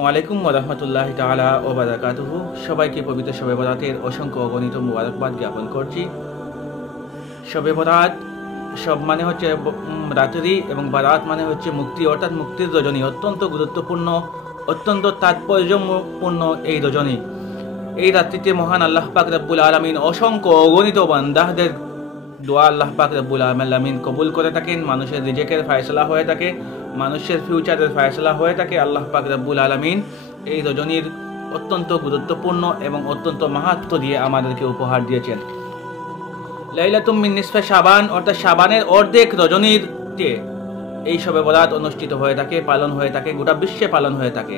ওয়ালাইকুম ওরহমতুল্লাহি তাআলা ওয়া বারাকাতুহু। সবাইকে পবিত্র শবে বরাতের অসংখ্য অগণিত মুবারকবাদ জ্ঞাপন করছি। শবে বরাত সব মানে হচ্ছে রাত্রি এবং বারাত মানে হচ্ছে মুক্তি, অর্থাৎ মুক্তির রজনী। অত্যন্ত গুরুত্বপূর্ণ, অত্যন্ত তাৎপর্যপূর্ণ এই রজনী। এই রাত্রিতে মহান আল্লাহ পাক রব্বুল আলামিন অসংখ্য অগণিত বান্দাদের দোয়া আল্লাহ পাক রব্বুল আলামিন কবুল করে থাকেন। মানুষের রিজেকের ফয়সালা হয়ে থাকে, মানুষের ফিউচারের ফয়সালা হয়ে থাকে। আল্লাহ পাক রব্বুল আলামিন এই রজনীর অত্যন্ত গুরুত্বপূর্ণ এবং অত্যন্ত মাহাত্ম্য দিয়ে আমাদেরকে উপহার দিয়েছেন। লাইলাতুম মিন নিসফে শাবান, অর্থাৎ শাবানের অর্ধেক রজনীতে এই শবে বরাত অনুষ্ঠিত হয়ে থাকে, পালন হয়ে থাকে, গোটা বিশ্বে পালন হয়ে থাকে।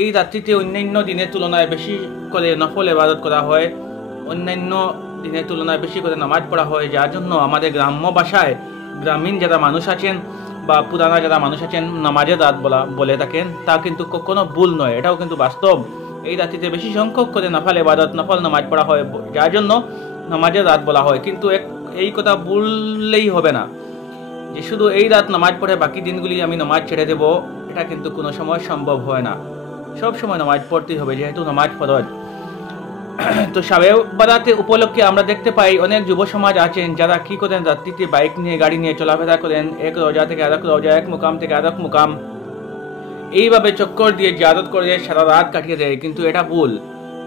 এই রাত্রিতে অন্যান্য দিনের তুলনায় বেশি করে নফল ইবাদত করা হয়, অন্যান্য দিনের তুলনায় বেশি করে নামাজ পড়া হয়, যার জন্য আমাদের গ্রাম্য ভাষায় গ্রামীণ যারা মানুষ আছেন বা পুরানা যারা মানুষ আছেন নামাজের রাত বলে থাকেন, তা কিন্তু কোনো ভুল নয়, এটাও কিন্তু বাস্তব। এই রাত্রিতে বেশি সংখ্যক করে নফল ইবাদত, নফল নামাজ পড়া হয়, যার জন্য নামাজের রাত বলা হয়। কিন্তু এই কথা বললেই হবে না যে শুধু এই রাত নামাজ পড়ে বাকি দিনগুলি আমি নামাজ ছেড়ে দেব, এটা কিন্তু কোনো সময় সম্ভব হয় না। সব সময় নামাজ পড়তেই হবে, যেহেতু নামাজ ফরজ। তো শবে বরাতের উপলক্ষে আমরা দেখতে পাই অনেক যুব সমাজ আছেন যারা কি করেন, রাত্রিতে বাইক নিয়ে, গাড়ি নিয়ে চলাফেরা করেন, এক রোজা থেকে আরেক রোজা, এক মুকাম থেকে আরেক মুকাম, এইভাবে চক্কর দিয়ে জিয়ারত করে সারা রাত কাটিয়ে দেয়। কিন্তু এটা ভুল।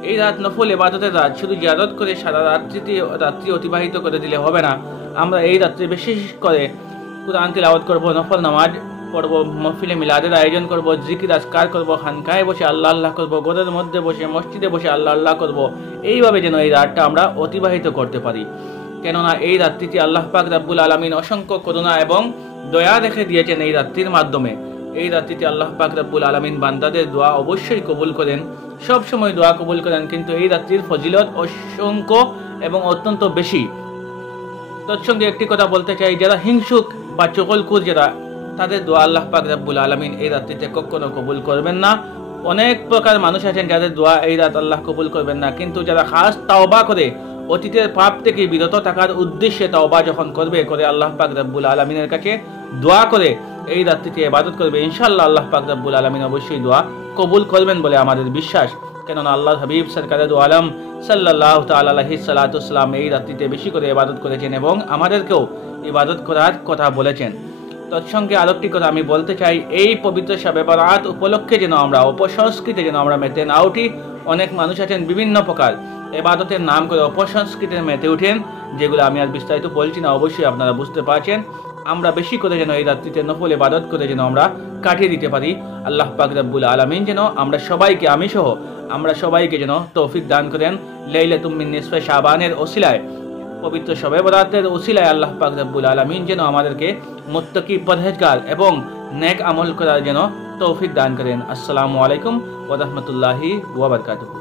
এই রাত নফল ইবাদতের রাত, শুধু জিয়ারত করে সারা রাত্রি অতিবাহিত করে দিলে হবে না। আমরা এই রাত্রে বিশেষ করে কুরআন তিলাওয়াত করব, নফল নামাজ পড়ব, মহফিলে মিলাদের আয়োজন করব, জিকির আজকার করব, খানকায় বসে আল্লাহ আল্লাহ করব, ঘরের মধ্যে বসে, মসজিদে বসে আল্লাহ আল্লাহ করব। এইভাবে যেন এই রাতটা আমরা অতিবাহিত করতে পারি। কেননা এই রাত্রিটি আল্লাহ পাক রব্বুল আলামিন অসংখ্য করুণা এবং দয়া রেখে দিয়েছেন এই রাত্রির মাধ্যমে। এই রাত্রিতে আল্লাহ পাক রব্বুল আলামিন বান্দাদের দোয়া অবশ্যই কবুল করেন, সব সময় দোয়া কবুল করেন, কিন্তু এই রাত্রির ফজিলত অসংখ্য এবং অত্যন্ত বেশি। তৎসঙ্গে একটি কথা বলতে চাই, যারা হিংসুক বা চকলখুর যারা, তাদের দোয়া আল্লাহ পাক রব্বুল আলামিন এই রাত্রিতে কখনো কবুল করবেন না। অনেক প্রকার মানুষ আছেন যাদের দোয়া এই রাত আল্লাহ কবুল করবেন না, কিন্তু যারা খাস তাওবা করে অতীতের পাপ থেকে বিরত থাকার উদ্দেশ্যে তাওবা যখন করে আল্লাহ পাক রব্বুল আলামিনের কাছে দোয়া করে এই রাত্রিতে ইবাদত করবে, ইনশাআল্লাহ আল্লাহ পাক রব্বুল আলামিন অবশ্যই দোয়া কবুল করবেন বলে আমাদের বিশ্বাস। কেননা আল্লাহর হাবিব সরকারে দু আলম সাল্লাল্লাহু তাআলা আলাইহি সাল্লাতু ওয়াসসালাম এই রাত্রিতে বেশি করে ইবাদত করেছেন এবং আমাদেরকেও ইবাদত করার কথা বলেছেন। তৎসঙ্গে আরেকটি কথা আমি বলতে চাই, এই পবিত্র শবে বরাত উপলক্ষে যেন আমরা অপসংস্কৃতি যেন আমরা মেতে না উঠি। অনেক মানুষ আছেন বিভিন্ন প্রকার ইবাদতের নাম করে অপসংস্কৃতিতে মেতে উঠেন, যেগুলো আমি আর বিস্তারিত বলছি না, অবশ্যই আপনারা বুঝতে পারছেন। আমরা বেশি করে যেন এই রাত্রিতে নফল ইবাদত করে যেন আমরা কাটিয়ে দিতে পারি। আল্লাহ পাক রব্বুল আলামিন যেন আমরা সবাইকে, আমি সহ আমরা সবাইকে যেন তৌফিক দান করেন। লাইলাতুম মিন নিসফে শাবানের ওসিলায়, পবিত্র শবে বরাতের ওসিলায় আল্লাহ পাক রব্বুল আলামিন যেন আমাদেরকে মুত্তাকি, পরহেজগার এবং নেক আমল করার যেন তৌফিক দান করেন। আসসালামু আলাইকুম ওয়া রাহমাতুল্লাহি ওয়া বারাকাতুহু।